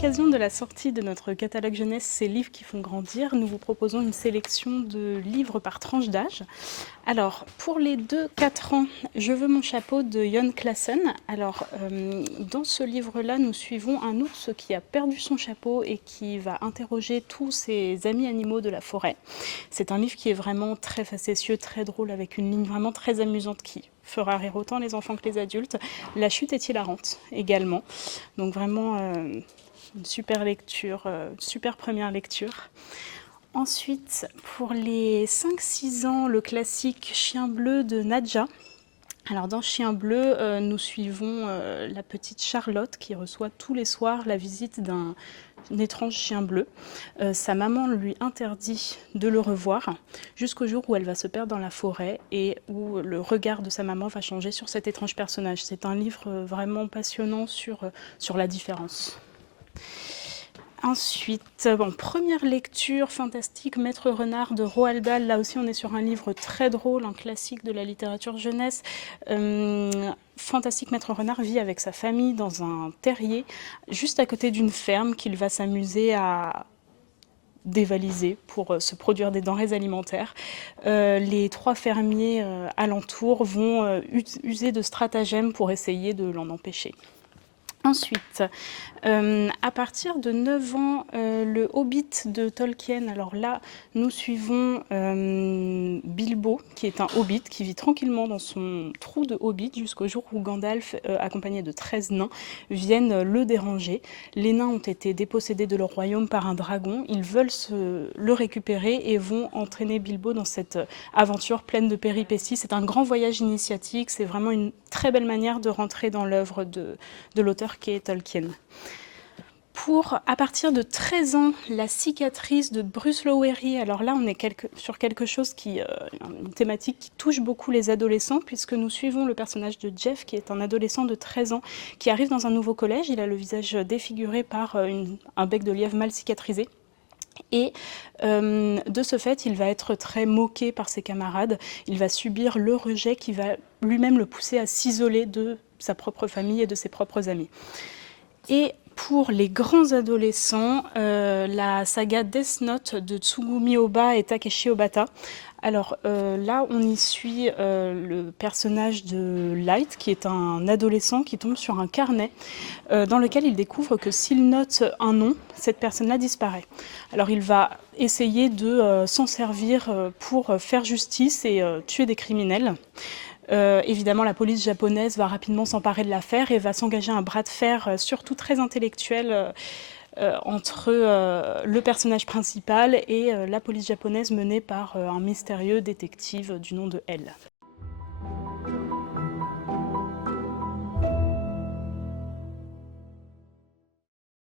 l'occasion de la sortie de notre catalogue jeunesse Ces livres qui font grandir, nous vous proposons une sélection de livres par tranche d'âge. Alors, pour les 2-4 ans, Je veux mon chapeau de Jon Klassen. Alors, dans ce livre-là, nous suivons un ours qui a perdu son chapeau et qui va interroger tous ses amis animaux de la forêt. C'est un livre qui est vraiment très facétieux, très drôle, avec une ligne vraiment très amusante qui fera rire autant les enfants que les adultes. La chute est hilarante également. Donc vraiment une super lecture, super première lecture. Ensuite, pour les 5-6 ans, le classique Chien bleu de Nadja. Alors dans Chien bleu, nous suivons la petite Charlotte qui reçoit tous les soirs la visite d'un étrange chien bleu. Sa maman lui interdit de le revoir jusqu'au jour où elle va se perdre dans la forêt et où le regard de sa maman va changer sur cet étrange personnage. C'est un livre vraiment passionnant sur la différence. Ensuite, première lecture fantastique, Maître Renard de Roald Dahl. Là aussi, on est sur un livre très drôle, un classique de la littérature jeunesse. Fantastique, Maître Renard vit avec sa famille dans un terrier, juste à côté d'une ferme qu'il va s'amuser à dévaliser pour se produire des denrées alimentaires. Les 3 fermiers alentours vont user de stratagèmes pour essayer de l'en empêcher. Ensuite, à partir de 9 ans, le Hobbit de Tolkien. Alors là, nous suivons Bilbo, qui est un hobbit, qui vit tranquillement dans son trou de hobbit jusqu'au jour où Gandalf, accompagné de 13 nains, viennent le déranger. Les nains ont été dépossédés de leur royaume par un dragon. Ils veulent le récupérer et vont entraîner Bilbo dans cette aventure pleine de péripéties. C'est un grand voyage initiatique. C'est vraiment une très belle manière de rentrer dans l'œuvre de l'auteur qui est Tolkien. À partir de 13 ans, La cicatrice de Bruce Lowery. Alors là, on est sur quelque chose une thématique qui touche beaucoup les adolescents, puisque nous suivons le personnage de Jeff, qui est un adolescent de 13 ans, qui arrive dans un nouveau collège. Il a le visage défiguré par un bec de lièvre mal cicatrisé. Et de ce fait, il va être très moqué par ses camarades. Il va subir le rejet qui va lui-même le pousser à s'isoler de sa propre famille et de ses propres amis. Et pour les grands adolescents, la saga Death Note de Tsugumi Ohba et Takeshi Obata. Alors là, on y suit le personnage de Light, qui est un adolescent qui tombe sur un carnet dans lequel il découvre que s'il note un nom, cette personne-là disparaît. Alors il va essayer de s'en servir pour faire justice et tuer des criminels. Évidemment, la police japonaise va rapidement s'emparer de l'affaire et va s'engager un bras de fer, surtout très intellectuel, entre le personnage principal et la police japonaise menée par un mystérieux détective du nom de L.